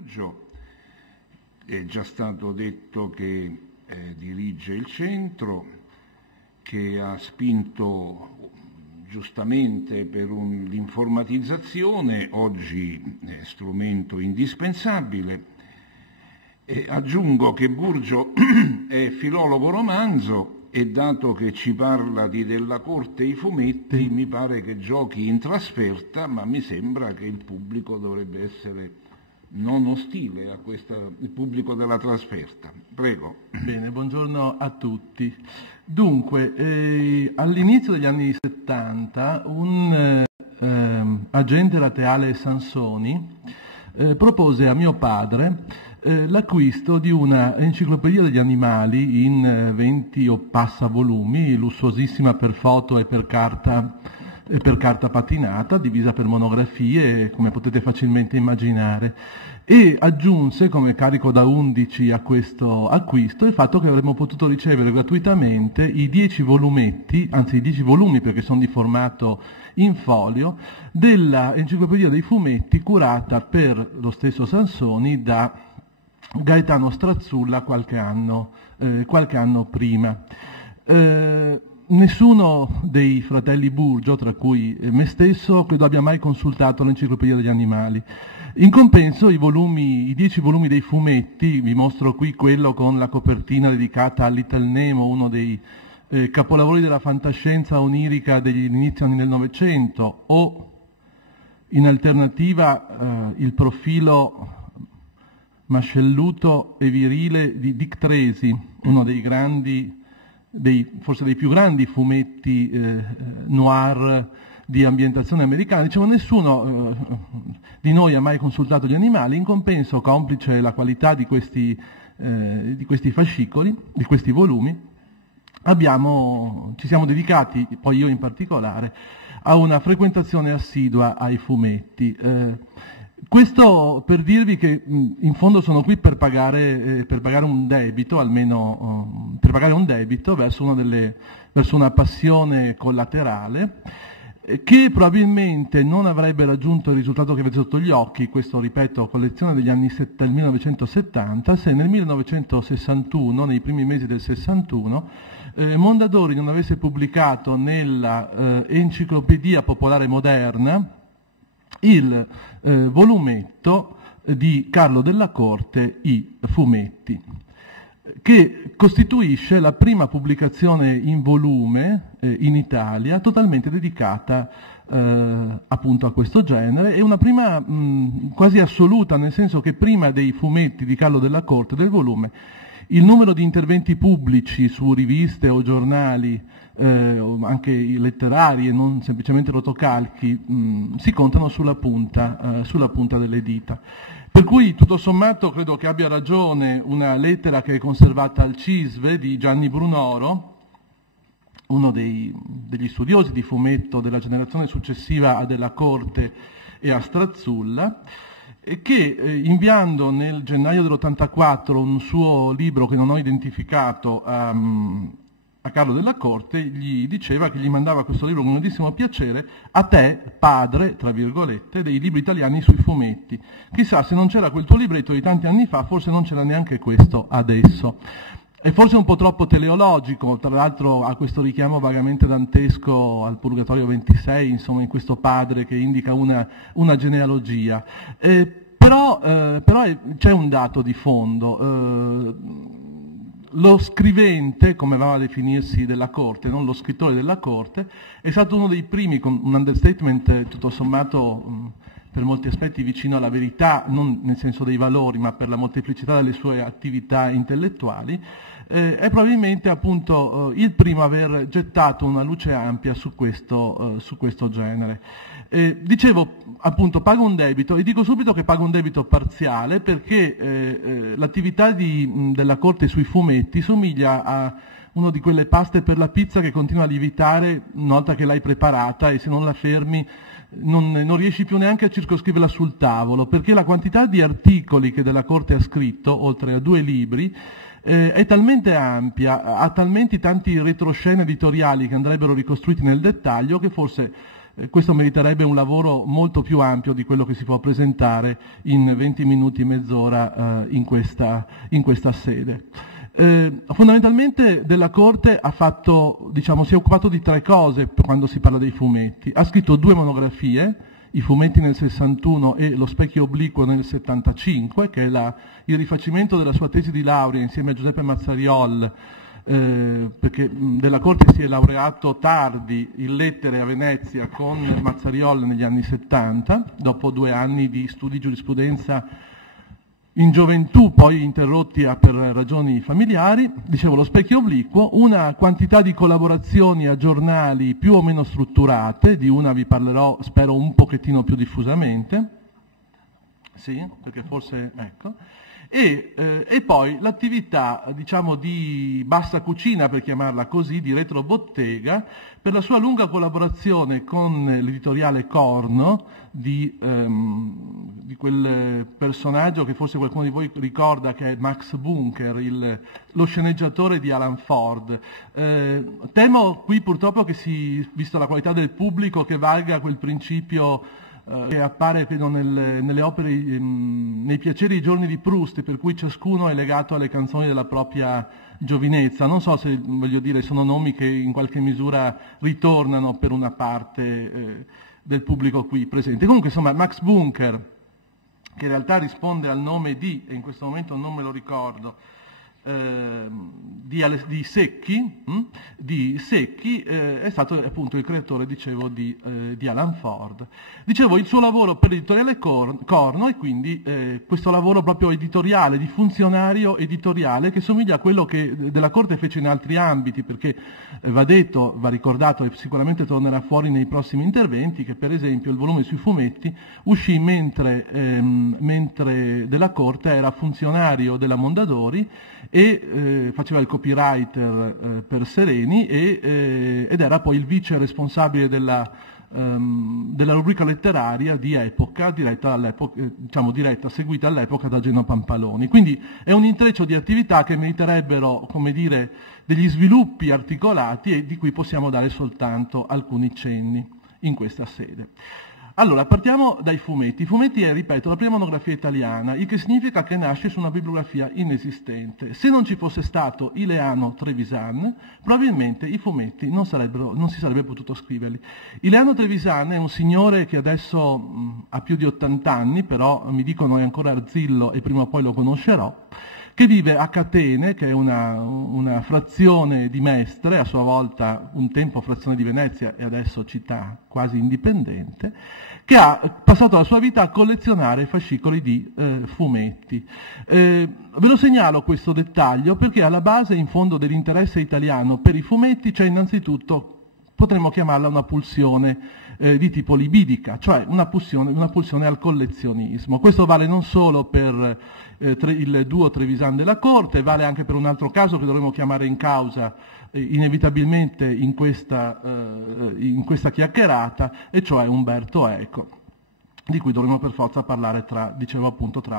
Burgio. È già stato detto che dirige il centro, che ha spinto giustamente per l'informatizzazione, oggi strumento indispensabile. E aggiungo che Burgio è filologo romanzo e dato che ci parla di Della Corte e i fumetti, mi pare che giochi in trasferta, ma mi sembra che il pubblico dovrebbe essere non ostile a il pubblico della trasferta. Prego. Bene, buongiorno a tutti. Dunque, all'inizio degli anni 70 un agente rateale Sansoni propose a mio padre l'acquisto di una enciclopedia degli animali in 20 o passa volumi, lussuosissima per foto e per carta patinata, divisa per monografie, come potete facilmente immaginare, e aggiunse come carico da 11 a questo acquisto il fatto che avremmo potuto ricevere gratuitamente i 10 volumetti, anzi i 10 volumi perché sono di formato in folio, della enciclopedia dei fumetti curata per lo stesso Sansoni da Gaetano Strazzulla qualche anno prima. Nessuno dei fratelli Burgio, tra cui me stesso, credo abbia mai consultato l'enciclopedia degli animali. In compenso i 10 volumi dei fumetti, vi mostro qui quello con la copertina dedicata a Little Nemo, uno dei capolavori della fantascienza onirica degli inizi anni del Novecento, o in alternativa il profilo mascelluto e virile di Dick Tracy, uno dei forse dei più grandi fumetti noir di ambientazione americana. Dicevo, nessuno di noi ha mai consultato gli animali. In compenso, complice la qualità di questi fascicoli, di questi volumi, ci siamo dedicati, poi io in particolare, a una frequentazione assidua ai fumetti. Questo per dirvi che in fondo sono qui per pagare un debito, almeno per pagare un debito verso una passione collaterale che probabilmente non avrebbe raggiunto il risultato che avete sotto gli occhi, questo ripeto, collezione degli anni del 1970, se nel 1961, nei primi mesi del 61, Mondadori non avesse pubblicato nella Enciclopedia Popolare Moderna il volumetto di Carlo Della Corte, I fumetti, che costituisce la prima pubblicazione in volume in Italia totalmente dedicata appunto a questo genere, e una prima quasi assoluta, nel senso che prima dei fumetti di Carlo Della Corte del volume il numero di interventi pubblici su riviste o giornali anche letterari e non semplicemente rotocalchi si contano sulla punta delle dita. Per cui tutto sommato credo che abbia ragione una lettera che è conservata al CISVE di Gianni Brunoro, uno degli studiosi di fumetto della generazione successiva a Della Corte e a Strazzulla, che inviando nel gennaio dell'84 un suo libro che non ho identificato a Carlo Della Corte, gli diceva che gli mandava questo libro con grandissimo piacere: a te, padre, tra virgolette, dei libri italiani sui fumetti. Chissà, se non c'era quel tuo libretto di tanti anni fa, forse non c'era neanche questo adesso. È forse un po' troppo teleologico, tra l'altro ha questo richiamo vagamente dantesco al Purgatorio 26, insomma, in questo padre che indica una genealogia. Però c'è un dato di fondo. Lo scrivente, come va a definirsi Della Corte, non lo scrittore della Corte, è stato uno dei primi, con un understatement tutto sommato per molti aspetti vicino alla verità, non nel senso dei valori, ma per la molteplicità delle sue attività intellettuali, è probabilmente appunto il primo a aver gettato una luce ampia su questo genere. Dicevo appunto pago un debito, e dico subito che pago un debito parziale perché l'attività della Corte sui fumetti somiglia a una di quelle paste per la pizza che continua a lievitare una volta che l'hai preparata, e se non la fermi non riesci più neanche a circoscriverla sul tavolo, perché la quantità di articoli che Della Corte ha scritto, oltre a 2 libri, è talmente ampia, ha talmente tanti retroscena editoriali che andrebbero ricostruiti nel dettaglio, che forse questo meriterebbe un lavoro molto più ampio di quello che si può presentare in 20 minuti, mezz'ora in questa sede. Fondamentalmente della Corte ha fatto, diciamo, si è occupato di 3 cose quando si parla dei fumetti. Ha scritto 2 monografie, I fumetti nel 61 e Lo specchio obliquo nel 75, che è il rifacimento della sua tesi di laurea insieme a Giuseppe Mazzariol, perché della Corte si è laureato tardi in lettere a Venezia con Mazzariol negli anni 70, dopo 2 anni di studi di giurisprudenza in gioventù, poi interrotti per ragioni familiari. Dicevo, Lo specchio obliquo, una quantità di collaborazioni a giornali più o meno strutturate, di una vi parlerò, spero, un pochettino più diffusamente, sì, perché forse, ecco, e poi l'attività, diciamo, di bassa cucina, per chiamarla così, di retrobottega, per la sua lunga collaborazione con l'editoriale Corno, di quel personaggio che forse qualcuno di voi ricorda, che è Max Bunker, lo sceneggiatore di Alan Ford. Temo qui purtroppo che visto la qualità del pubblico, che valga quel principio che appare, credo, nelle opere, nei piaceri i giorni di Proust, per cui ciascuno è legato alle canzoni della propria giovinezza. Non so se, voglio dire, sono nomi che in qualche misura ritornano per una parte del pubblico qui presente. Comunque, insomma, Max Bunker, che in realtà risponde al nome e in questo momento non me lo ricordo, di Secchi, è stato appunto il creatore, dicevo, di Alan Ford. Dicevo, il suo lavoro per l'editoriale Corno, e quindi questo lavoro proprio editoriale, di funzionario editoriale, che somiglia a quello che della Corte fece in altri ambiti, perché va detto, va ricordato, e sicuramente tornerà fuori nei prossimi interventi, che per esempio il volume sui fumetti uscì mentre della Corte era funzionario della Mondadori e faceva il copywriter per Sereni ed era poi il vice responsabile della rubrica letteraria di Epoca, seguita all'epoca da Geno Pampaloni. Quindi è un intreccio di attività che meriterebbero, come dire, degli sviluppi articolati, e di cui possiamo dare soltanto alcuni cenni in questa sede. Allora, partiamo dai fumetti. I fumetti è, ripeto, la prima monografia italiana, il che significa che nasce su una bibliografia inesistente. Se non ci fosse stato Ileano Trevisan, probabilmente i fumetti non si sarebbe potuto scriverli. Ileano Trevisan è un signore che adesso ha più di 80 anni, però mi dicono è ancora arzillo e prima o poi lo conoscerò, che vive a Catene, che è una frazione di Mestre, a sua volta un tempo frazione di Venezia e adesso città quasi indipendente, che ha passato la sua vita a collezionare fascicoli di fumetti. Ve lo segnalo questo dettaglio perché alla base, in fondo, dell'interesse italiano per i fumetti c'è innanzitutto, potremmo chiamarla una pulsione di tipo libidica, cioè una pulsione al collezionismo. Questo vale non solo per il duo Trevisan della Corte, vale anche per un altro caso che dovremo chiamare in causa inevitabilmente in questa chiacchierata, e cioè Umberto Eco, di cui dovremo per forza parlare tra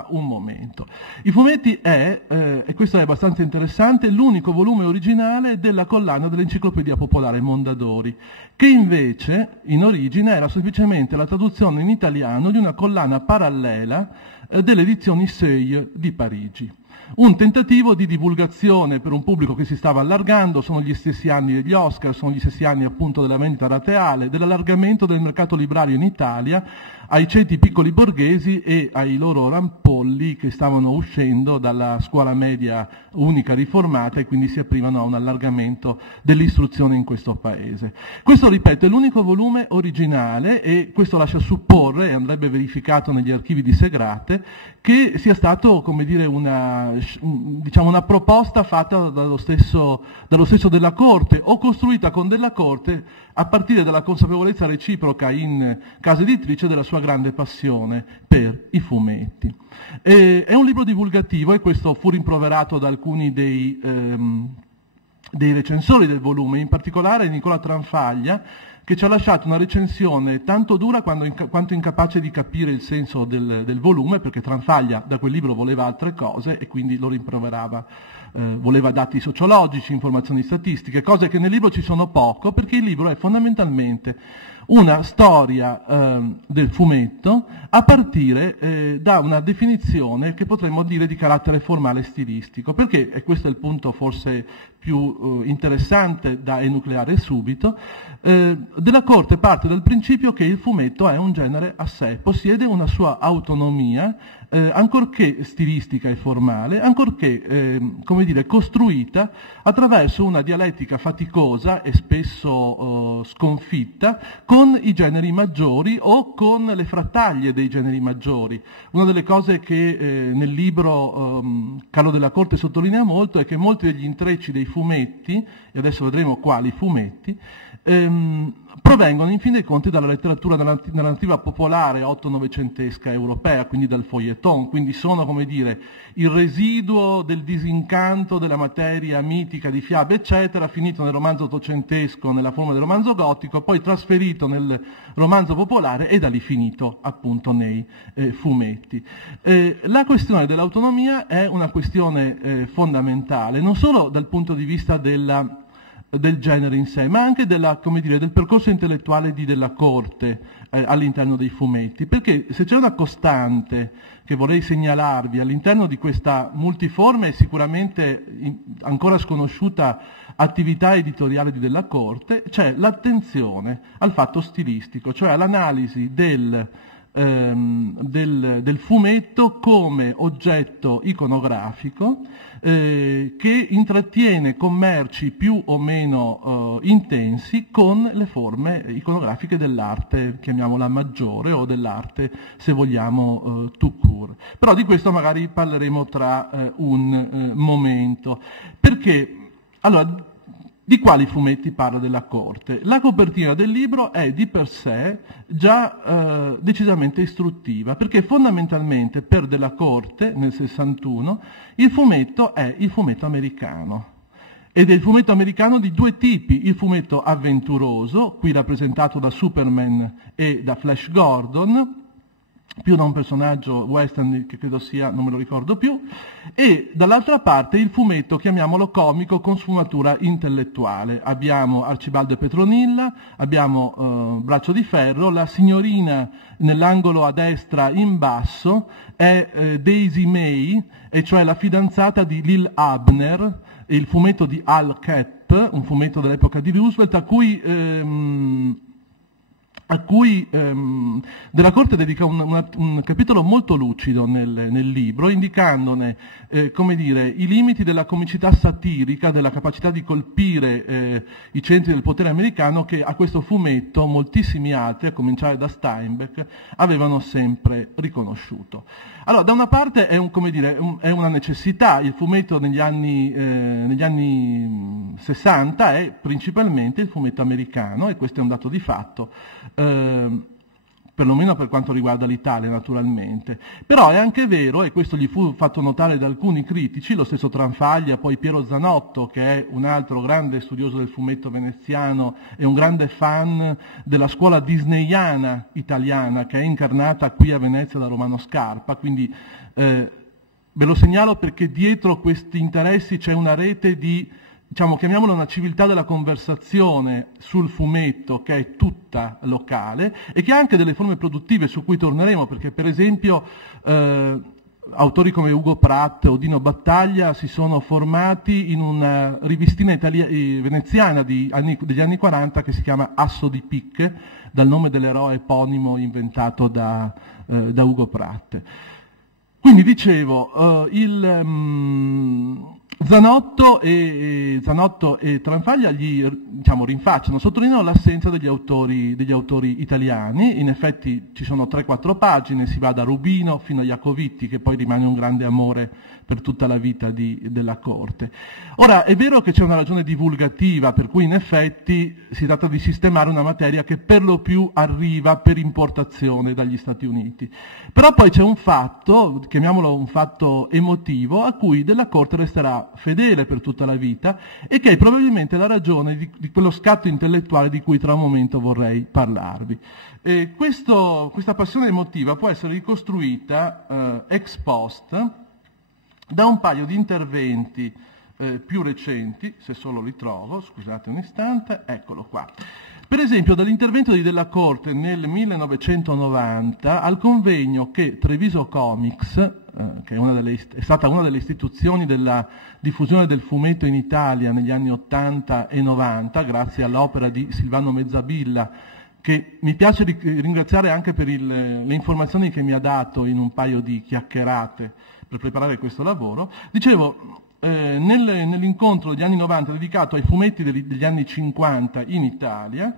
un momento. I fumetti e questo è abbastanza interessante, l'unico volume originale della collana dell'Enciclopedia Popolare Mondadori, che invece in origine era semplicemente la traduzione in italiano di una collana parallela delle edizioni Seuil di Parigi. Un tentativo di divulgazione per un pubblico che si stava allargando, sono gli stessi anni degli Oscar, sono gli stessi anni appunto della vendita rateale, dell'allargamento del mercato librario in Italia ai ceti piccoli borghesi e ai loro rampolli che stavano uscendo dalla scuola media unica riformata e quindi si aprivano a un allargamento dell'istruzione in questo paese. Questo, ripeto, è l'unico volume originale e questo lascia supporre, e andrebbe verificato negli archivi di Segrate, che sia stato, come dire, una proposta fatta dallo stesso della Corte o costruita con della Corte a partire dalla consapevolezza reciproca in casa editrice della sua grande passione per i fumetti. È un libro divulgativo, e questo fu rimproverato da alcuni dei recensori del volume, in particolare Nicola Tranfaglia, che ci ha lasciato una recensione tanto dura quanto incapace di capire il senso del volume, perché Tranfaglia da quel libro voleva altre cose e quindi lo rimproverava. Voleva dati sociologici, informazioni statistiche, cose che nel libro ci sono poco, perché il libro è fondamentalmente una storia del fumetto a partire da una definizione che potremmo dire di carattere formale e stilistico, perché, e questo è il punto forse più interessante da enucleare subito, della Corte parte dal principio che il fumetto è un genere a sé, possiede una sua autonomia, ancorché stilistica e formale, ancorché, come dire, costruita attraverso una dialettica faticosa e spesso sconfitta con i generi maggiori o con le frattaglie dei generi maggiori. Una delle cose che nel libro Carlo Della Corte sottolinea molto è che molti degli intrecci dei fumetti, e adesso vedremo quali fumetti, provengono in fin dei conti dalla letteratura narrativa popolare otto-novecentesca europea, quindi dal feuilleton, quindi sono, come dire, il residuo del disincanto della materia mitica di fiabe eccetera, finito nel romanzo ottocentesco nella forma del romanzo gotico, poi trasferito nel romanzo popolare e da lì finito appunto nei fumetti. La questione dell'autonomia è una questione fondamentale, non solo dal punto di vista del genere in sé, ma anche come dire, del percorso intellettuale Della Corte all'interno dei fumetti, perché se c'è una costante che vorrei segnalarvi all'interno di questa multiforme e sicuramente ancora sconosciuta attività editoriale di Della Corte, c'è l'attenzione al fatto stilistico, cioè all'analisi del fumetto come oggetto iconografico che intrattiene commerci più o meno intensi con le forme iconografiche dell'arte, chiamiamola maggiore, o dell'arte, se vogliamo, tout court. Però di questo magari parleremo tra un momento. Perché, allora, di quali fumetti parla Della Corte? La copertina del libro è di per sé già decisamente istruttiva, perché fondamentalmente per Della Corte, nel 61, il fumetto è il fumetto americano. Ed è il fumetto americano di due tipi: il fumetto avventuroso, qui rappresentato da Superman e da Flash Gordon, più da un personaggio western che credo sia, non me lo ricordo più, e dall'altra parte il fumetto, chiamiamolo comico, con sfumatura intellettuale. Abbiamo Arcibaldo e Petronilla, abbiamo Braccio di Ferro, la signorina nell'angolo a destra in basso è Daisy May, e cioè la fidanzata di Lil Abner, il fumetto di Al Capp, un fumetto dell'epoca di Roosevelt, a cui Della Corte dedica un capitolo molto lucido nel libro, indicandone come dire, i limiti della comicità satirica, della capacità di colpire i centri del potere americano, che a questo fumetto moltissimi altri, a cominciare da Steinbeck, avevano sempre riconosciuto. Allora, da una parte è una necessità. Il fumetto negli anni 60 è principalmente il fumetto americano, e questo è un dato di fatto, perlomeno per quanto riguarda l'Italia naturalmente. Però è anche vero, e questo gli fu fatto notare da alcuni critici, lo stesso Tranfaglia, poi Piero Zanotto, che è un altro grande studioso del fumetto veneziano e un grande fan della scuola disneyana italiana, che è incarnata qui a Venezia da Romano Scarpa, quindi ve lo segnalo perché dietro questi interessi c'è una rete di, diciamo, chiamiamola una civiltà della conversazione sul fumetto che è tutta locale e che ha anche delle forme produttive su cui torneremo, perché per esempio autori come Ugo Pratt o Dino Battaglia si sono formati in una rivistina veneziana degli anni 40 che si chiama Asso di Picche, dal nome dell'eroe eponimo inventato da Ugo Pratt. Quindi dicevo, Zanotto e Tranfaglia gli rinfacciano, sottolineano l'assenza degli autori italiani. In effetti ci sono 3-4 pagine, si va da Rubino fino a Iacovitti, che poi rimane un grande amore per tutta la vita della Corte. Ora, è vero che c'è una ragione divulgativa, per cui in effetti si tratta di sistemare una materia che per lo più arriva per importazione dagli Stati Uniti. Però poi c'è un fatto, chiamiamolo un fatto emotivo, a cui della Corte resterà fedele per tutta la vita e che è probabilmente la ragione di quello scatto intellettuale di cui tra un momento vorrei parlarvi. Questa passione emotiva può essere ricostruita ex post da un paio di interventi più recenti, se solo li trovo, scusate un istante, eccolo qua. Per esempio dall'intervento di Della Corte nel 1990 al convegno che Treviso Comics, che è stata una delle istituzioni della diffusione del fumetto in Italia negli anni 80 e 90, grazie all'opera di Silvano Mezzabilla, che mi piace ringraziare anche per le informazioni che mi ha dato in un paio di chiacchierate per preparare questo lavoro. Dicevo, nell'incontro degli anni 90 dedicato ai fumetti degli anni 50 in Italia,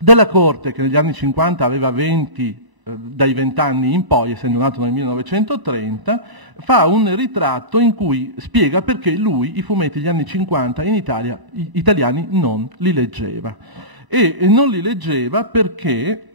Della Corte, che negli anni 50 aveva dai 20 anni in poi, essendo nato nel 1930, fa un ritratto in cui spiega perché lui i fumetti degli anni 50 in Italia, italiani, non li leggeva. E non li leggeva perché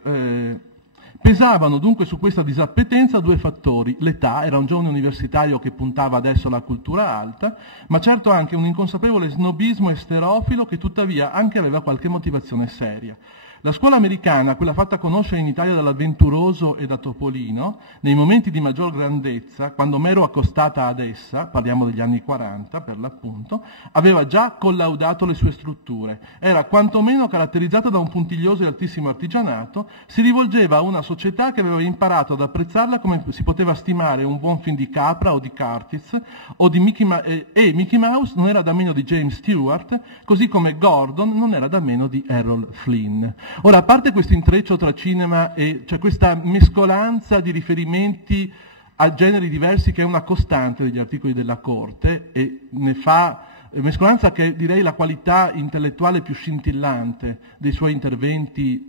pesavano dunque su questa disappetenza due fattori. L'età, era un giovane universitario che puntava adesso alla cultura alta, ma certo anche un inconsapevole snobismo esterofilo che tuttavia anche aveva qualche motivazione seria. La scuola americana, quella fatta conoscere in Italia dall'Avventuroso e da Topolino, nei momenti di maggior grandezza, quando m'ero accostata ad essa, parliamo degli anni 40 per l'appunto, aveva già collaudato le sue strutture, era quantomeno caratterizzata da un puntiglioso e altissimo artigianato, si rivolgeva a una società che aveva imparato ad apprezzarla come si poteva stimare un buon film di Capra o di Curtis, o di Mickey Mouse non era da meno di James Stewart, così come Gordon non era da meno di Errol Flynn. Ora, a parte questo intreccio tra cinema e cioè questa mescolanza di riferimenti a generi diversi che è una costante degli articoli della Corte e ne fa mescolanza che direi la qualità intellettuale più scintillante dei suoi interventi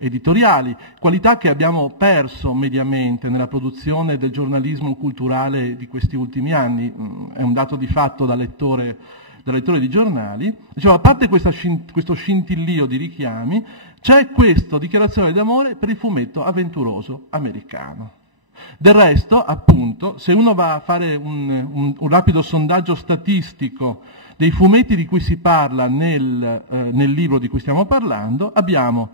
editoriali, qualità che abbiamo perso mediamente nella produzione del giornalismo culturale di questi ultimi anni, è un dato di fatto da lettore di giornali. Dicevo, a parte questo scintillio di richiami, c'è questa dichiarazione d'amore per il fumetto avventuroso americano. Del resto, appunto, se uno va a fare un rapido sondaggio statistico dei fumetti di cui si parla nel libro di cui stiamo parlando, abbiamo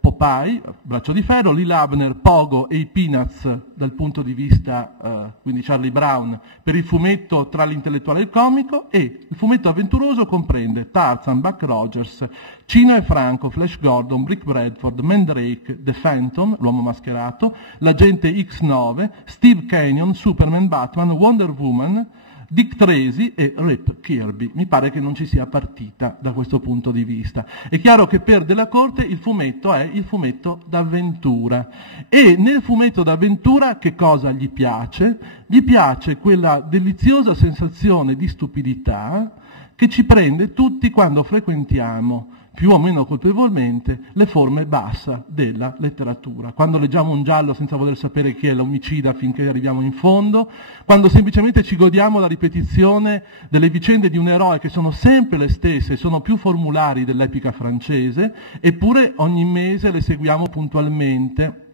Popeye, Braccio di Ferro, Lee Labner, Pogo e i Peanuts dal punto di vista, quindi Charlie Brown, per il fumetto tra l'intellettuale e il comico, e il fumetto avventuroso comprende Tarzan, Buck Rogers, Cino e Franco, Flash Gordon, Brick Bradford, Mandrake, The Phantom, l'uomo mascherato, l'agente X9, Steve Canyon, Superman, Batman, Wonder Woman, Dick Tracy e Rip Kirby. Mi pare che non ci sia partita da questo punto di vista. È chiaro che per Della Corte il fumetto è il fumetto d'avventura. E nel fumetto d'avventura che cosa gli piace? Gli piace quella deliziosa sensazione di stupidità che ci prende tutti quando frequentiamo, più o meno colpevolmente, le forme bassa della letteratura. Quando leggiamo un giallo senza voler sapere chi è l'omicida finché arriviamo in fondo, quando semplicemente ci godiamo la ripetizione delle vicende di un eroe che sono sempre le stesse, sono più formulari dell'epica francese, eppure ogni mese le seguiamo puntualmente.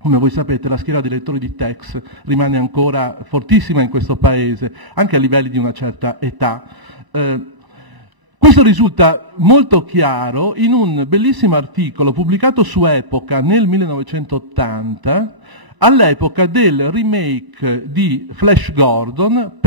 Come voi sapete, la schiera dei lettori di Tex rimane ancora fortissima in questo paese, anche a livelli di una certa età. Questo risulta molto chiaro in un bellissimo articolo pubblicato su Epoca nel 1980, all'epoca del remake di Flash Gordon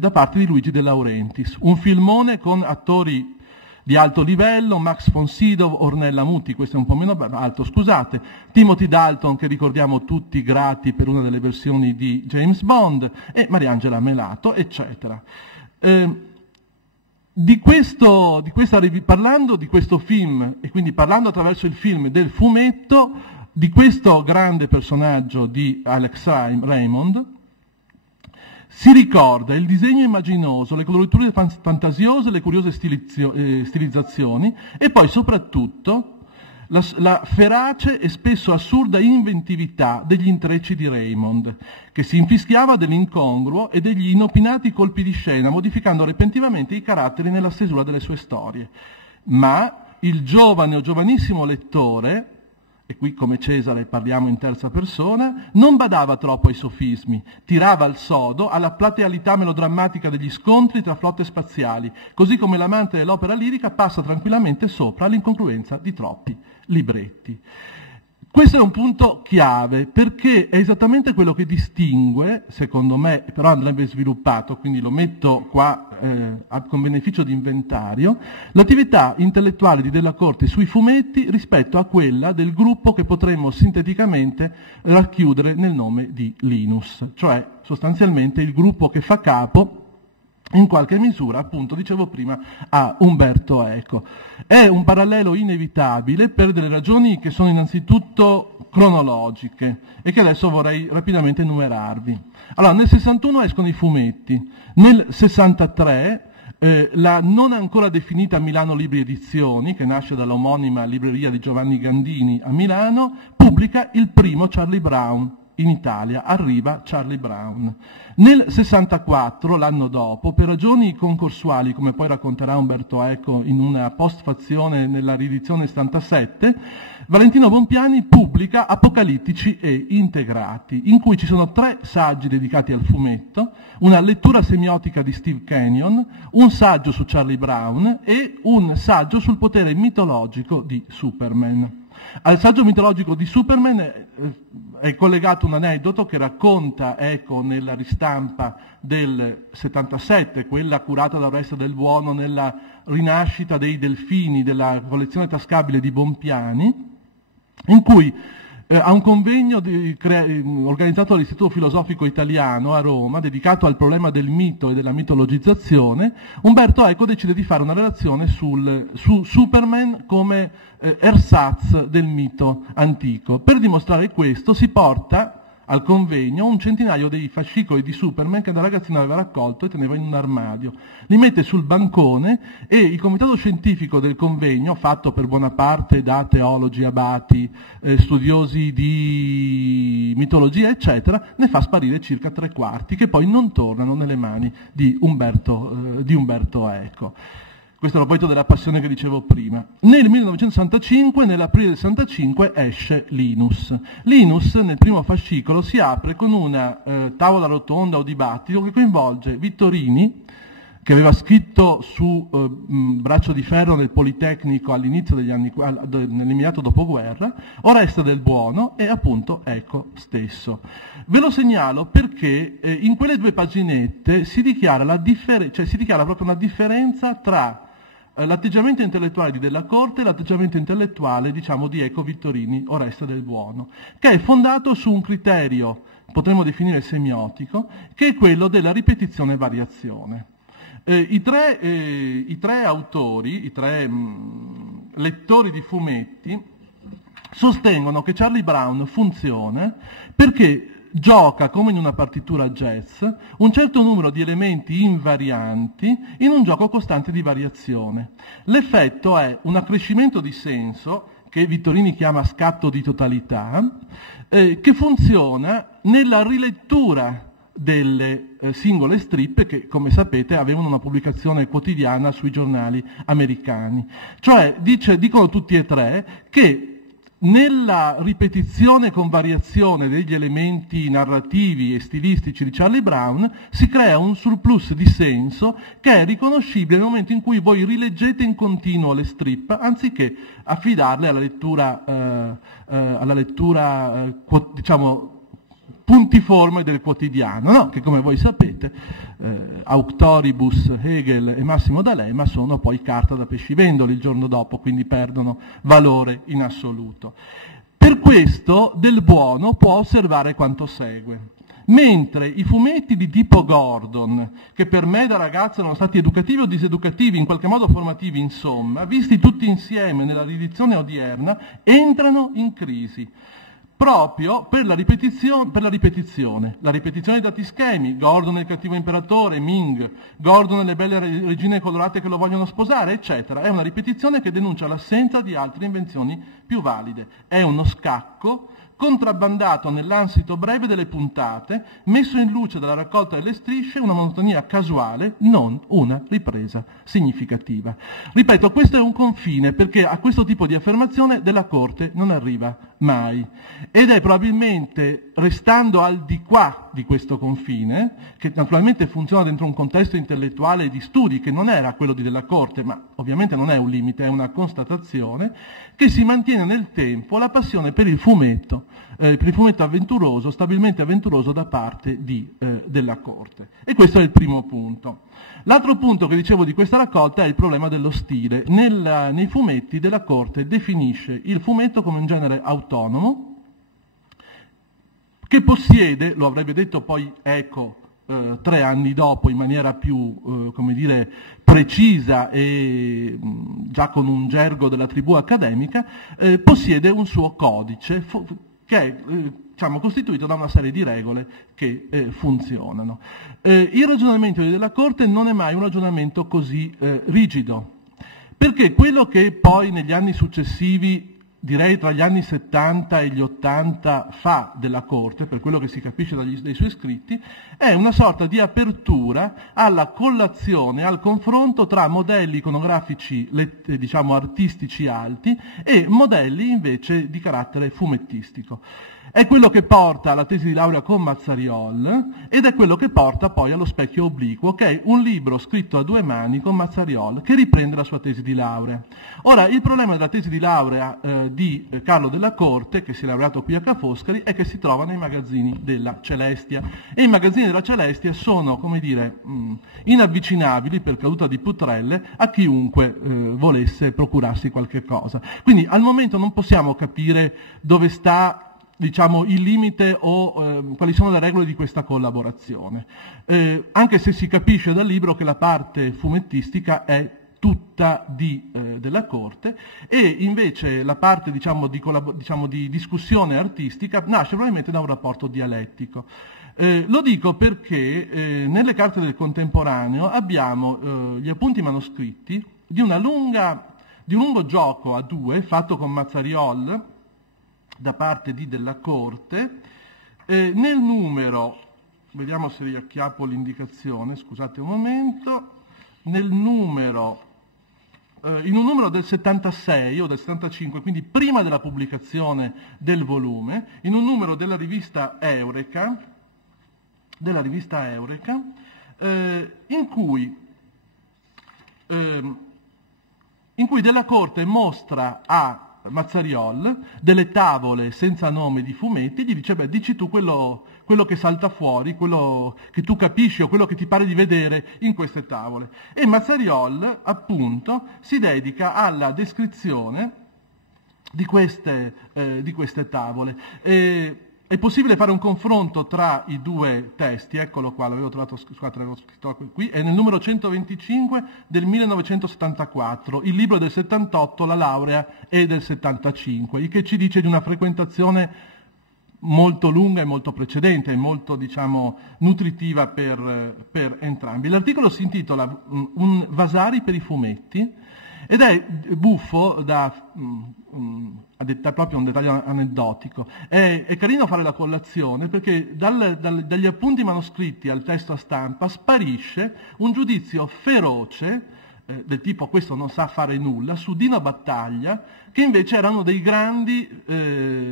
da parte di Luigi De Laurentiis, un filmone con attori di alto livello, Max von Sydow, Ornella Muti, questo è un po' meno alto, scusate, Timothy Dalton, che ricordiamo tutti grati per una delle versioni di James Bond, e Mariangela Melato, eccetera. Parlando di questo film, e quindi parlando attraverso il film del fumetto, di questo grande personaggio di Alex Raymond, si ricorda il disegno immaginoso, le coloriture fantasiose, le curiose stilizzazioni e poi soprattutto la ferace e spesso assurda inventività degli intrecci di Raymond, che si infischiava dell'incongruo e degli inopinati colpi di scena, modificando repentinamente i caratteri nella stesura delle sue storie. Ma il giovane o giovanissimo lettore, e qui come Cesare parliamo in terza persona, non badava troppo ai sofismi, tirava al sodo alla platealità melodrammatica degli scontri tra flotte spaziali, così come l'amante dell'opera lirica passa tranquillamente sopra l'incongruenza di troppi libretti. Questo è un punto chiave, perché è esattamente quello che distingue, secondo me, però andrebbe sviluppato, quindi lo metto qua con beneficio di inventario, l'attività intellettuale di Della Corte sui fumetti rispetto a quella del gruppo che potremmo sinteticamente racchiudere nel nome di Linus, cioè sostanzialmente il gruppo che fa capo in qualche misura, appunto, dicevo prima, a Umberto Eco. È un parallelo inevitabile per delle ragioni che sono innanzitutto cronologiche e che adesso vorrei rapidamente enumerarvi. Allora, nel 61 escono i fumetti, nel 63 la non ancora definita Milano Libri Edizioni, che nasce dall'omonima libreria di Giovanni Gandini a Milano, pubblica il primo Charlie Brown. In Italia arriva Charlie Brown. Nel 64, l'anno dopo, per ragioni concorsuali, come poi racconterà Umberto Eco in una postfazione nella riedizione 77, Valentino Bompiani pubblica Apocalittici e Integrati, in cui ci sono 3 saggi dedicati al fumetto, una lettura semiotica di Steve Kenyon, un saggio su Charlie Brown e un saggio sul potere mitologico di Superman. Al saggio mitologico di Superman è collegato un aneddoto che racconta Eco nella ristampa del 77, quella curata da Oreste del Buono nella rinascita dei delfini della collezione tascabile di Bompiani, in cui a un convegno organizzato dall'Istituto Filosofico Italiano a Roma, dedicato al problema del mito e della mitologizzazione, Umberto Eco decide di fare una relazione su Superman come ersatz del mito antico. Per dimostrare questo si porta al convegno un centinaio dei fascicoli di Superman che da ragazzino aveva raccolto e teneva in un armadio. Li mette sul bancone e il comitato scientifico del convegno, fatto per buona parte da teologi, abati, studiosi di mitologia, eccetera, ne fa sparire circa 3/4, che poi non tornano nelle mani di Umberto Eco. Questo è a proposito della passione che dicevo prima. Nel 1965, nell'aprile del 65, esce Linus. Linus, nel primo fascicolo, si apre con una tavola rotonda o dibattito che coinvolge Vittorini, che aveva scritto su Braccio di Ferro nel Politecnico all'inizio degli anni, nell'immediato dopoguerra, Oreste del Buono e appunto Eco stesso. Ve lo segnalo perché in quelle 2 paginette si dichiara proprio una differenza tra l'atteggiamento intellettuale di Della Corte e l'atteggiamento intellettuale, diciamo, di Eco, Vittorini, Oreste del Buono, che è fondato su un criterio, potremmo definire semiotico, che è quello della ripetizione e variazione. I tre autori, i 3 lettori di fumetti, sostengono che Charlie Brown funziona perché gioca, come in una partitura jazz, un certo numero di elementi invarianti in un gioco costante di variazione. L'effetto è un accrescimento di senso, che Vittorini chiama scatto di totalità, che funziona nella rilettura delle singole strip che, come sapete, avevano una pubblicazione quotidiana sui giornali americani. Cioè, dicono tutti e 3 che nella ripetizione con variazione degli elementi narrativi e stilistici di Charlie Brown si crea un surplus di senso che è riconoscibile nel momento in cui voi rileggete in continuo le strip anziché affidarle alla lettura diciamo puntiforme del quotidiano, no? Che come voi sapete Auctoribus, Hegel e Massimo D'Alema sono poi carta da pescivendoli il giorno dopo, quindi perdono valore in assoluto. Per questo Del Buono può osservare quanto segue. Mentre i fumetti di tipo Gordon, che per me da ragazzo erano stati educativi o diseducativi, in qualche modo formativi, insomma, visti tutti insieme nella riedizione odierna, entrano in crisi. proprio per la ripetizione di dati schemi, Gordon e il cattivo imperatore, Ming, Gordon e le belle regine colorate che lo vogliono sposare, eccetera. È una ripetizione che denuncia l'assenza di altre invenzioni più valide. È uno scacco contrabbandato nell'ansito breve delle puntate, messo in luce dalla raccolta delle strisce, una monotonia casuale, non una ripresa significativa. Ripeto, questo è un confine, perché a questo tipo di affermazione della Corte non arriva mai. Ed è probabilmente restando al di qua di questo confine, che naturalmente funziona dentro un contesto intellettuale di studi, che non era quello di della Corte, ma ovviamente non è un limite, è una constatazione, che si mantiene nel tempo la passione per il fumetto avventuroso, stabilmente avventuroso da parte della Corte. E questo è il primo punto. L'altro punto che dicevo di questa raccolta è il problema dello stile. Nei fumetti della Corte definisce il fumetto come un genere autonomo, che possiede, lo avrebbe detto poi Eco 3 anni dopo in maniera più, come dire, precisa e già con un gergo della tribù accademica, possiede un suo codice che è costituito da una serie di regole che funzionano. Il ragionamento della Corte non è mai un ragionamento così rigido, perché quello che poi negli anni successivi, direi tra gli anni 70 e gli 80, fa della Corte, per quello che si capisce dai suoi scritti, è una sorta di apertura alla collazione, al confronto tra modelli iconografici, artistici alti e modelli invece di carattere fumettistico. È quello che porta alla tesi di laurea con Mazzariol ed è quello che porta poi allo Specchio obliquo, che è un libro scritto a 2 mani con Mazzariol che riprende la sua tesi di laurea. Ora, il problema della tesi di laurea di Carlo Della Corte, che si è laureato qui a Ca' Foscari, è che si trova nei magazzini della Celestia. E i magazzini della Celestia sono, come dire, inavvicinabili per caduta di putrelle a chiunque volesse procurarsi qualche cosa. Quindi al momento non possiamo capire dove sta il limite o quali sono le regole di questa collaborazione, anche se si capisce dal libro che la parte fumettistica è tutta della Corte e invece la parte di discussione artistica nasce probabilmente da un rapporto dialettico. Lo dico perché nelle carte del contemporaneo abbiamo gli appunti manoscritti di un lungo gioco a 2 fatto con Mazzariol da parte della Corte, nel numero, vediamo se riacchiappo l'indicazione, scusate un momento, in un numero del 76 o del 75, quindi prima della pubblicazione del volume, in un numero della rivista Eureka, in cui Della Corte mostra a Mazzariol delle tavole senza nome di fumetti, gli dice: beh, dici tu quello che salta fuori, quello che tu capisci o quello che ti pare di vedere in queste tavole. E Mazzariol, appunto, si dedica alla descrizione di queste tavole. È possibile fare un confronto tra i 2 testi, eccolo qua, l'avevo trovato, scusate, l'avevo scritto qui, è nel numero 125 del 1974, il libro del 78, la laurea è del 75, il che ci dice di una frequentazione molto lunga e molto precedente, e molto, nutritiva per entrambi. L'articolo si intitola Un Vasari per i fumetti, ed è buffo a detta proprio un dettaglio aneddotico. È carino fare la collazione perché dagli appunti manoscritti al testo a stampa sparisce un giudizio feroce, del tipo questo non sa fare nulla, su Dino Battaglia, che invece era uno dei grandi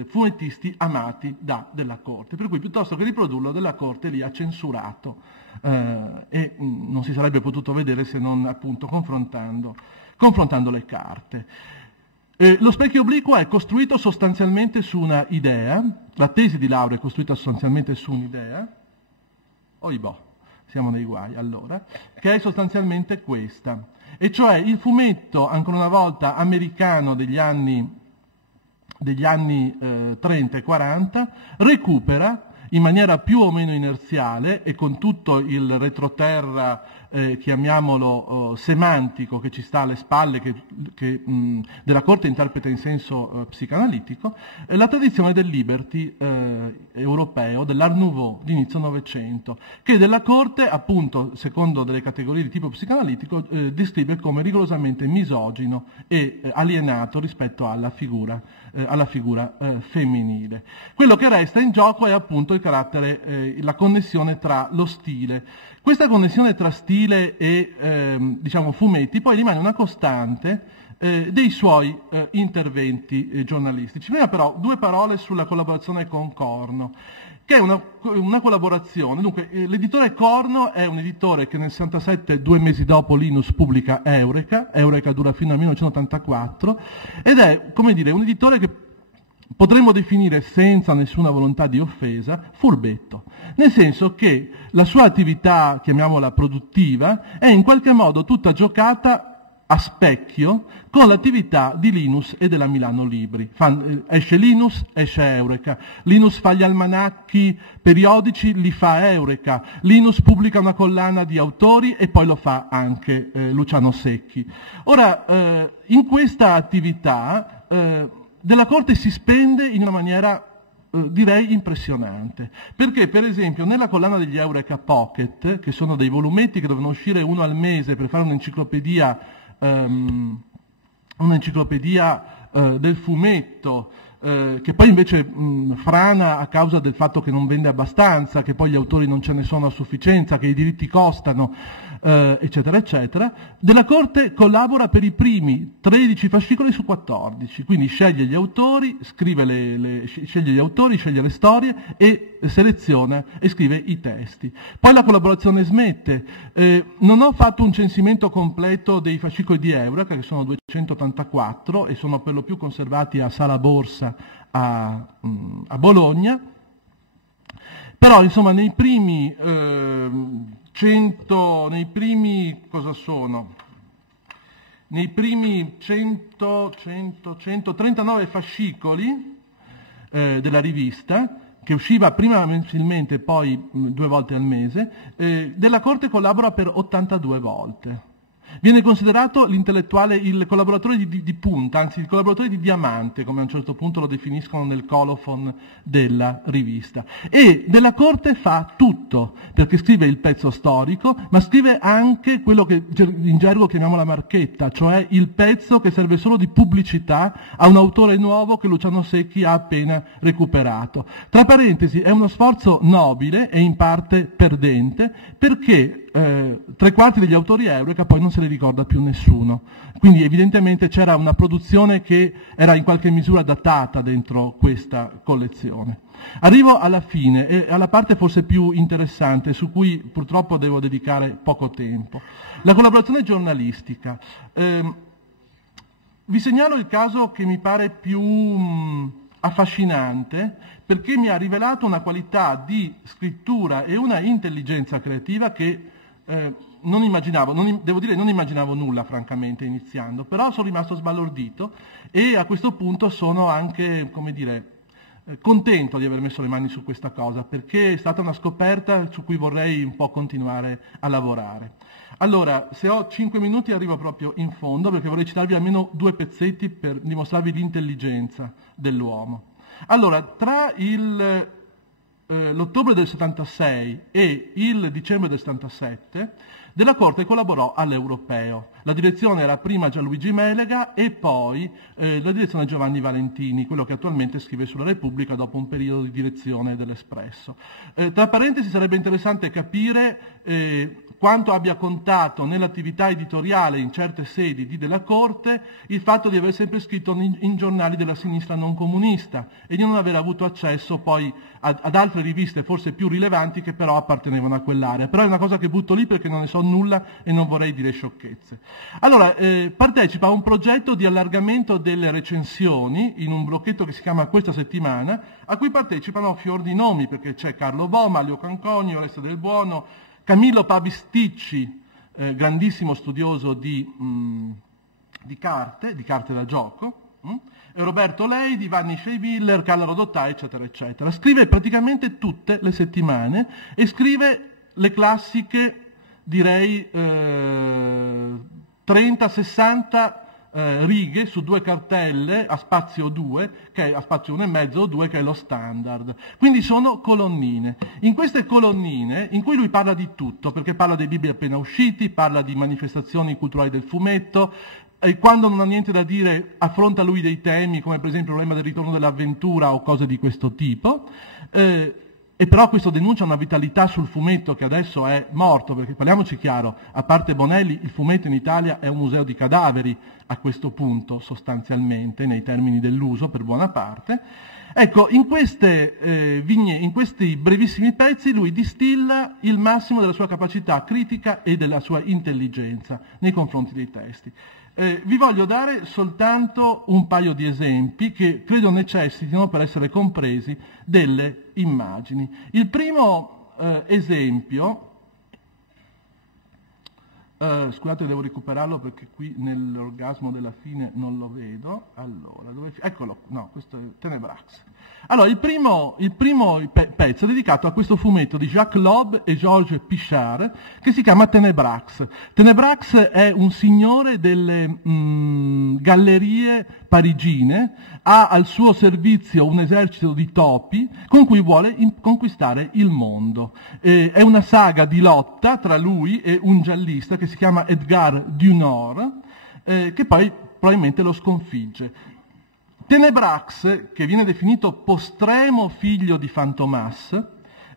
fumettisti amati della Corte, per cui piuttosto che riprodurlo Della Corte li ha censurato e non si sarebbe potuto vedere se non appunto confrontando le carte. Lo Specchio obliquo è costruito sostanzialmente su una idea, la tesi di laurea è costruita sostanzialmente su un'idea, siamo nei guai allora, che è sostanzialmente questa, e cioè il fumetto, ancora una volta, americano degli anni 30 e 40, recupera in maniera più o meno inerziale e con tutto il retroterra, chiamiamolo semantico, che ci sta alle spalle, che della Corte interpreta in senso psicanalitico, la tradizione del liberty europeo, dell'Art Nouveau di inizio Novecento, che della Corte, appunto, secondo delle categorie di tipo psicanalitico, descrive come rigorosamente misogino e alienato rispetto alla figura femminile. Quello che resta in gioco è appunto il carattere, la connessione tra lo stile. Questa connessione tra stile e diciamo fumetti poi rimane una costante dei suoi interventi giornalistici. Prima però 2 parole sulla collaborazione con Corno, che è una collaborazione. Dunque, l'editore Corno è un editore che nel 67, 2 mesi dopo Linus, pubblica Eureka dura fino al 1984, ed è, come dire, un editore che potremmo definire, senza nessuna volontà di offesa, furbetto, nel senso che la sua attività, chiamiamola produttiva, è in qualche modo tutta giocata a specchio con l'attività di Linus e della Milano Libri. Esce Linus, esce Eureka. Linus fa gli almanacchi periodici, li fa Eureka. Linus pubblica una collana di autori e poi lo fa anche Luciano Secchi. Ora, in questa attività Della Corte si spende in una maniera direi impressionante, perché per esempio nella collana degli Eureka Pocket, che sono dei volumetti che devono uscire uno al mese per fare un'enciclopedia del fumetto, che poi invece frana a causa del fatto che non vende abbastanza, che poi gli autori non ce ne sono a sufficienza, che i diritti costano, eccetera, eccetera, Della Corte collabora per i primi 13 fascicoli su 14, quindi sceglie gli autori, sceglie gli autori, sceglie le storie e seleziona e scrive i testi. Poi la collaborazione smette. Non ho fatto un censimento completo dei fascicoli di Eureka, che sono 284 e sono per lo più conservati a Sala Borsa a Bologna, però insomma nei primi 139 fascicoli della rivista, che usciva prima mensilmente e poi 2 volte al mese, Della Corte collabora per 82 volte. Viene considerato l'intellettuale, il collaboratore di punta, anzi il collaboratore di diamante, come a un certo punto lo definiscono nel colofon della rivista. E Della Corte fa tutto, perché scrive il pezzo storico, ma scrive anche quello che in gergo chiamiamo la marchetta, cioè il pezzo che serve solo di pubblicità a un autore nuovo che Luciano Secchi ha appena recuperato. Tra parentesi, è uno sforzo nobile e in parte perdente, perché 3/4 degli autori Eureka poi non se li ricorda più nessuno. Quindi evidentemente c'era una produzione che era in qualche misura datata dentro questa collezione. Arrivo alla fine e alla parte forse più interessante, su cui purtroppo devo dedicare poco tempo. La collaborazione giornalistica. Vi segnalo il caso che mi pare più affascinante, perché mi ha rivelato una qualità di scrittura e una intelligenza creativa che non immaginavo, non immaginavo nulla francamente iniziando, però sono rimasto sbalordito e a questo punto sono anche, come dire, contento di aver messo le mani su questa cosa, perché è stata una scoperta su cui vorrei un po' continuare a lavorare. Allora, se ho 5 minuti arrivo proprio in fondo, perché vorrei citarvi almeno 2 pezzetti per dimostrarvi l'intelligenza dell'uomo. Allora, tra l'ottobre del 76 e il dicembre del 77, Della Corte collaborò all'Europeo. La direzione era prima Gianluigi Melega e poi la direzione Giovanni Valentini, quello che attualmente scrive sulla Repubblica dopo un periodo di direzione dell'Espresso. Tra parentesi sarebbe interessante capire quanto abbia contato nell'attività editoriale in certe sedi di Della Corte il fatto di aver sempre scritto in giornali della sinistra non comunista e di non aver avuto accesso poi ad altre riviste forse più rilevanti che però appartenevano a quell'area. Però è una cosa che butto lì perché non ne so nulla e non vorrei dire sciocchezze. Allora, partecipa a un progetto di allargamento delle recensioni in un blocchetto che si chiama Questa Settimana, a cui partecipano fior di nomi, perché c'è Carlo Boma, Leo Canconi, Oreste Del Buono, Camillo Pavisticci, grandissimo studioso di carte da gioco, E Roberto Leidi, Vanni Scheiviller, Carla Rodotà, eccetera, eccetera. Scrive praticamente tutte le settimane e scrive le classiche, direi, 30-60 righe su 2 cartelle a spazio 2, che è a spazio 1,5 o 2, che è lo standard. Quindi sono colonnine. In queste colonnine, in cui lui parla di tutto, perché parla dei libri appena usciti, parla di manifestazioni culturali del fumetto, e quando non ha niente da dire affronta lui dei temi come per esempio il problema del ritorno dell'avventura o cose di questo tipo, e però questo denuncia una vitalità sul fumetto che adesso è morto, perché parliamoci chiaro, a parte Bonelli il fumetto in Italia è un museo di cadaveri a questo punto sostanzialmente, nei termini dell'uso per buona parte. Ecco, in questi brevissimi pezzi lui distilla il massimo della sua capacità critica e della sua intelligenza nei confronti dei testi. Vi voglio dare soltanto un paio di esempi che credo necessitino per essere compresi delle immagini. Il primo esempio, scusate devo recuperarlo perché qui nell'orgasmo della fine non lo vedo, allora, eccolo, no, questo è Tenebrax. Allora, il primo pezzo è dedicato a questo fumetto di Jacques Loeb e Georges Pichard che si chiama Tenebrax. Tenebrax è un signore delle gallerie parigine, ha al suo servizio un esercito di topi con cui vuole conquistare il mondo. È una saga di lotta tra lui e un giallista che si chiama Edgar Dunor, che poi probabilmente lo sconfigge. Tenebrax, che viene definito postremo figlio di Fantomas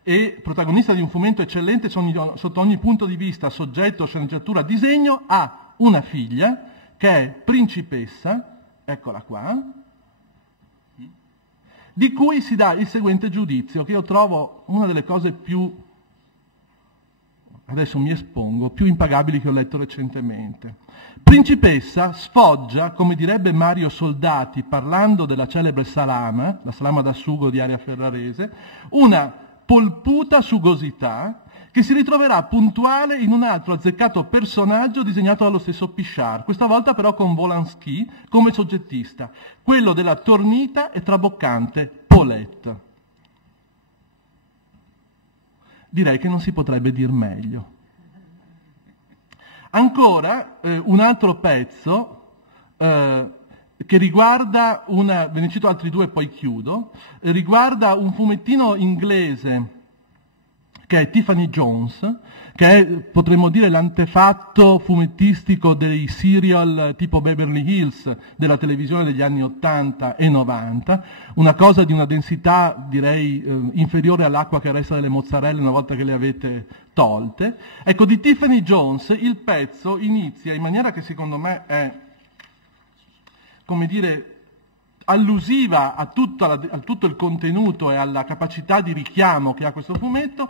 e protagonista di un fumetto eccellente sotto ogni punto di vista, soggetto, sceneggiatura, disegno, ha una figlia che è principessa, eccola qua, di cui si dà il seguente giudizio, che io trovo una delle cose più, adesso mi espongo, più impagabili che ho letto recentemente. Principessa sfoggia, come direbbe Mario Soldati parlando della celebre salama, la salama da sugo di Aria Ferrarese, una polputa sugosità che si ritroverà puntuale in un altro azzeccato personaggio disegnato dallo stesso Pichard, questa volta però con Wolanski come soggettista, quello della tornita e traboccante Paulette. Direi che non si potrebbe dir meglio. Ancora un altro pezzo che riguarda ve ne cito altri due e poi chiudo, riguarda un fumettino inglese che è Tiffany Jones, che è, potremmo dire, l'antefatto fumettistico dei serial tipo Beverly Hills della televisione degli anni 80 e 90, una cosa di una densità, direi, inferiore all'acqua che resta delle mozzarelle una volta che le avete tolte. Ecco, di Tiffany Jones il pezzo inizia in maniera che secondo me è, come dire, allusiva a tutto il contenuto e alla capacità di richiamo che ha questo fumetto.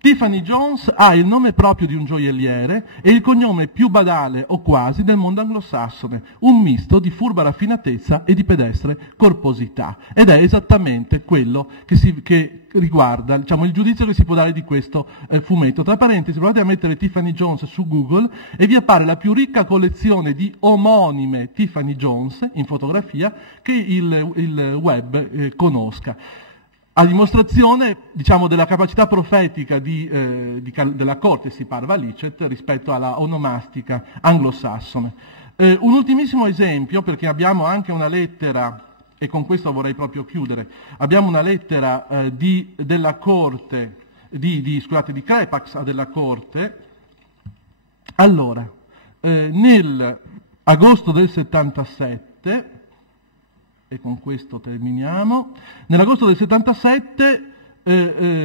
Tiffany Jones ha il nome proprio di un gioielliere e il cognome più banale o quasi del mondo anglosassone, un misto di furba raffinatezza e di pedestre corposità. Ed è esattamente quello che riguarda, diciamo, il giudizio che si può dare di questo fumetto. Tra parentesi, provate a mettere Tiffany Jones su Google e vi appare la più ricca collezione di omonime Tiffany Jones in fotografia che il web conosca. A dimostrazione, diciamo, della capacità profetica della corte si parva licet rispetto alla onomastica anglosassone. Un ultimissimo esempio, perché abbiamo anche una lettera, e con questo vorrei proprio chiudere, abbiamo una lettera della corte, di Crepax della corte. Allora, nell'agosto del 77, e con questo terminiamo, nell'agosto del 77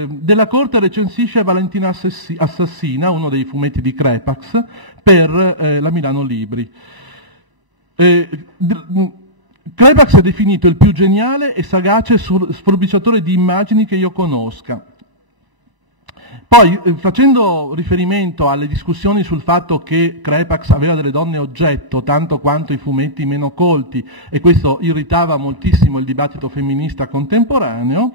della Corte recensisce Valentina Assassina, uno dei fumetti di Crepax, per la Milano Libri. Crepax è definito il più geniale e sagace sforbiciatore di immagini che io conosca. Poi, facendo riferimento alle discussioni sul fatto che Crepax aveva delle donne oggetto, tanto quanto i fumetti meno colti, e questo irritava moltissimo il dibattito femminista contemporaneo,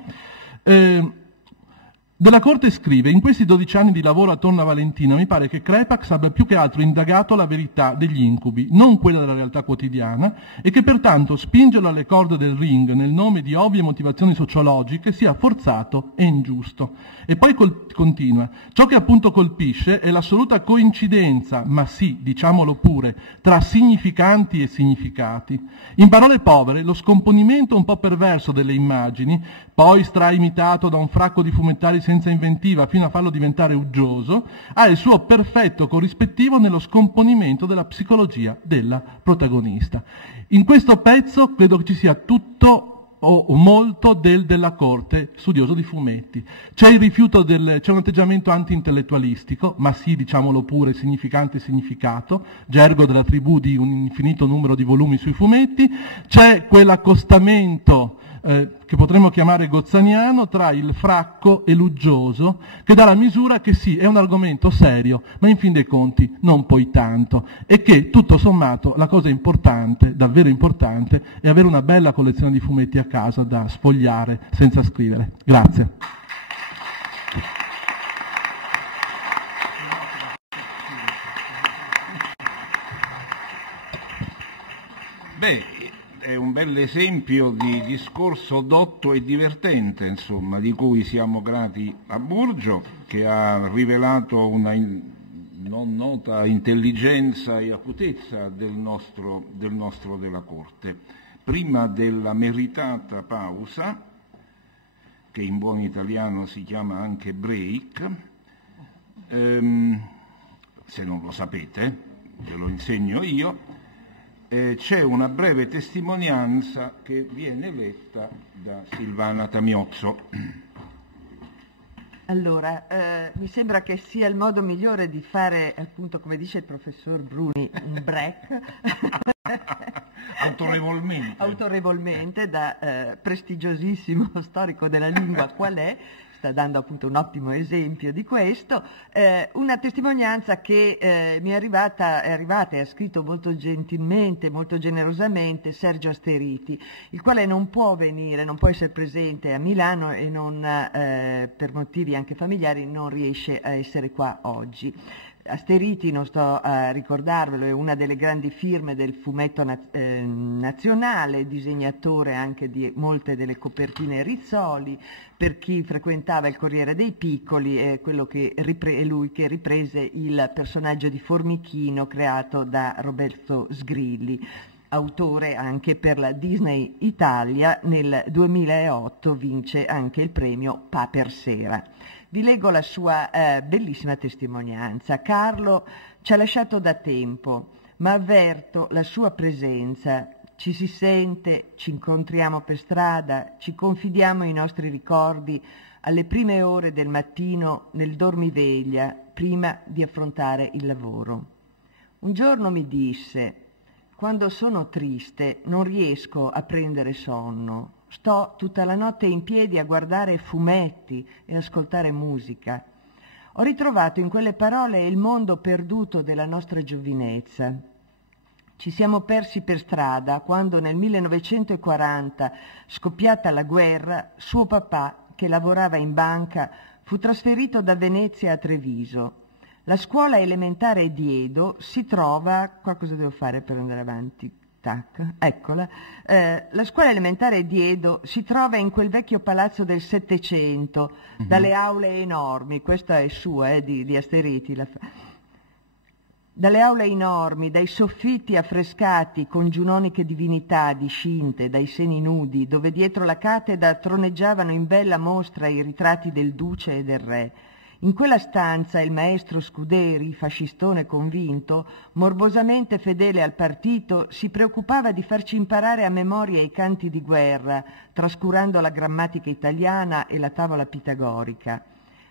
Della Corte scrive: in questi 12 anni di lavoro attorno a Valentina mi pare che Crepax abbia più che altro indagato la verità degli incubi, non quella della realtà quotidiana, e che pertanto spingerlo alle corde del ring nel nome di ovvie motivazioni sociologiche sia forzato e ingiusto. E poi continua: ciò che appunto colpisce è l'assoluta coincidenza, ma sì, diciamolo pure, tra significanti e significati. In parole povere, lo scomponimento un po' perverso delle immagini, poi straimitato da un fracco di fumettari senza inventiva fino a farlo diventare uggioso, ha il suo perfetto corrispettivo nello scomponimento della psicologia della protagonista. In questo pezzo credo che ci sia tutto o molto della Corte, studioso di fumetti. C'è il rifiuto c'è un atteggiamento anti-intellettualistico, ma sì, diciamolo pure, significante e significato, gergo della tribù di un infinito numero di volumi sui fumetti, c'è quell'accostamento che potremmo chiamare gozzaniano tra il fracco e l'uggioso, che dà la misura che sì, è un argomento serio, ma in fin dei conti non poi tanto, e che tutto sommato la cosa importante, davvero importante, è avere una bella collezione di fumetti a casa da sfogliare senza scrivere. Grazie. Beh, è un bel esempio di discorso dotto e divertente, insomma, di cui siamo grati a Burgio, che ha rivelato una non nota intelligenza e acutezza del nostro della Corte. Prima della meritata pausa, che in buon italiano si chiama anche break, se non lo sapete, ve lo insegno io, c'è una breve testimonianza che viene letta da Silvana Tamiozzo. Allora, mi sembra che sia il modo migliore di fare, appunto, come dice il professor Bruni, un break. Autorevolmente, da prestigiosissimo storico della lingua qual è, sta dando appunto un ottimo esempio di questo, una testimonianza che mi è arrivata e ha scritto molto gentilmente, molto generosamente Sergio Asteriti, il quale non può venire, non può essere presente a Milano e per motivi anche familiari non riesce a essere qua oggi. Asteriti, non sto a ricordarvelo, è una delle grandi firme del fumetto nazionale, disegnatore anche di molte delle copertine Rizzoli. Per chi frequentava il Corriere dei Piccoli, è lui che riprese il personaggio di Formichino creato da Roberto Sgrilli, autore anche per la Disney Italia. Nel 2008 vince anche il premio Paper Sera. Vi leggo la sua bellissima testimonianza. Carlo ci ha lasciato da tempo, ma avverto la sua presenza. Ci si sente, ci incontriamo per strada, ci confidiamo i nostri ricordi alle prime ore del mattino nel dormiveglia, prima di affrontare il lavoro. Un giorno mi disse: quando sono triste non riesco a prendere sonno. Sto tutta la notte in piedi a guardare fumetti e ascoltare musica. Ho ritrovato in quelle parole il mondo perduto della nostra giovinezza. Ci siamo persi per strada quando nel 1940, scoppiata la guerra, suo papà, che lavorava in banca, fu trasferito da Venezia a Treviso. La scuola elementare di Edo si trova... Qua cosa devo fare per andare avanti? Tac, eccola. La scuola elementare di Edo si trova in quel vecchio palazzo del Settecento, dalle aule enormi, questa è sua, di Asteriti. Dalle aule enormi, dai soffitti affrescati con giunoniche divinità discinte, dai seni nudi, dove dietro la cattedra troneggiavano in bella mostra i ritratti del duce e del re. In quella stanza il maestro Scuderi, fascistone convinto, morbosamente fedele al partito, si preoccupava di farci imparare a memoria i canti di guerra, trascurando la grammatica italiana e la tavola pitagorica.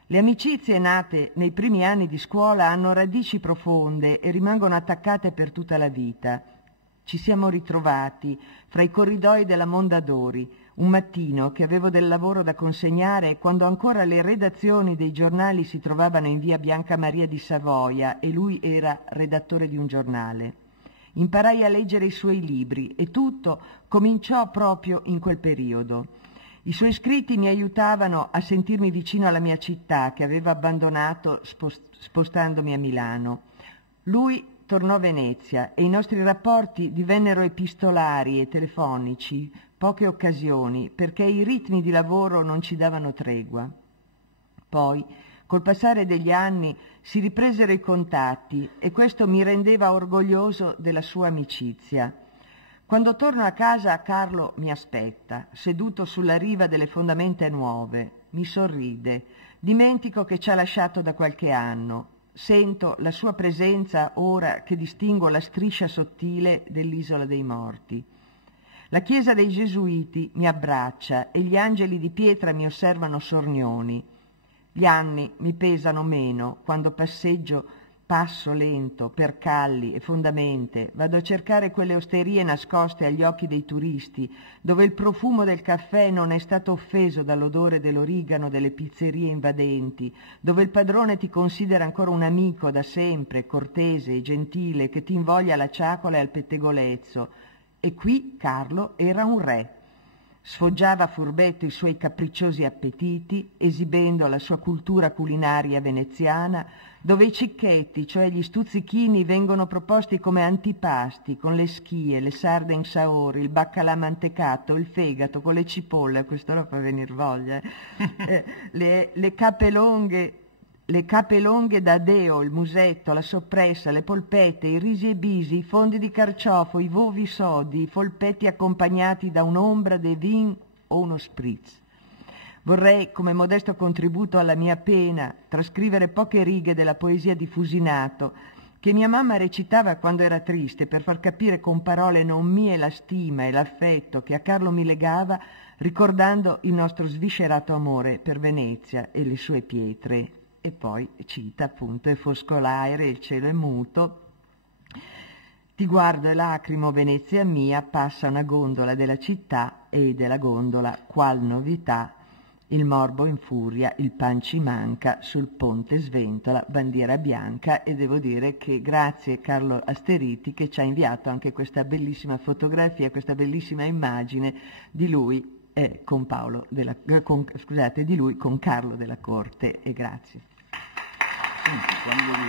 Le amicizie nate nei primi anni di scuola hanno radici profonde e rimangono attaccate per tutta la vita. Ci siamo ritrovati fra i corridoi della Mondadori, un mattino che avevo del lavoro da consegnare quando ancora le redazioni dei giornali si trovavano in via Bianca Maria di Savoia e lui era redattore di un giornale. Imparai a leggere i suoi libri e tutto cominciò proprio in quel periodo. I suoi scritti mi aiutavano a sentirmi vicino alla mia città, che avevo abbandonato spostandomi a Milano. Lui tornò a Venezia e i nostri rapporti divennero epistolari e telefonici, poche occasioni, perché i ritmi di lavoro non ci davano tregua. Poi, col passare degli anni, si ripresero i contatti e questo mi rendeva orgoglioso della sua amicizia. Quando torno a casa, Carlo mi aspetta, seduto sulla riva delle fondamenta nuove, mi sorride, dimentico che ci ha lasciato da qualche anno. Sento la sua presenza ora che distingo la striscia sottile dell'isola dei morti. La chiesa dei Gesuiti mi abbraccia e gli angeli di pietra mi osservano sornioni. Gli anni mi pesano meno quando passo lento per calli e fondamente, vado a cercare quelle osterie nascoste agli occhi dei turisti, dove il profumo del caffè non è stato offeso dall'odore dell'origano delle pizzerie invadenti, dove il padrone ti considera ancora un amico da sempre, cortese e gentile, che ti invoglia alla ciacola e al pettegolezzo. E qui Carlo era un re. Sfoggiava furbetto i suoi capricciosi appetiti, esibendo la sua cultura culinaria veneziana, dove i cicchetti, cioè gli stuzzichini, vengono proposti come antipasti, con le schie, le sarde in saori, il baccalà mantecato, il fegato, con le cipolle, a quest'ora fa venir voglia, le cape longhe da deo, il musetto, la soppressa, le polpette, i risi e bisi, i fondi di carciofo, i vovi sodi, i folpetti accompagnati da un'ombra de vin o uno spritz. Vorrei, come modesto contributo alla mia pena, trascrivere poche righe della poesia di Fusinato, che mia mamma recitava quando era triste, per far capire con parole non mie la stima e l'affetto che a Carlo mi legava, ricordando il nostro sviscerato amore per Venezia e le sue pietre. E poi cita appunto: «E fosco l'aere, il cielo è muto, ti guardo e lacrimo, Venezia mia, passa una gondola della città e della gondola, qual novità, il morbo infuria, il pan ci manca, sul ponte sventola, bandiera bianca». E devo dire che grazie Carlo Asteriti che ci ha inviato anche questa bellissima fotografia, questa bellissima immagine di lui con Carlo della Corte, e grazie. Quando vi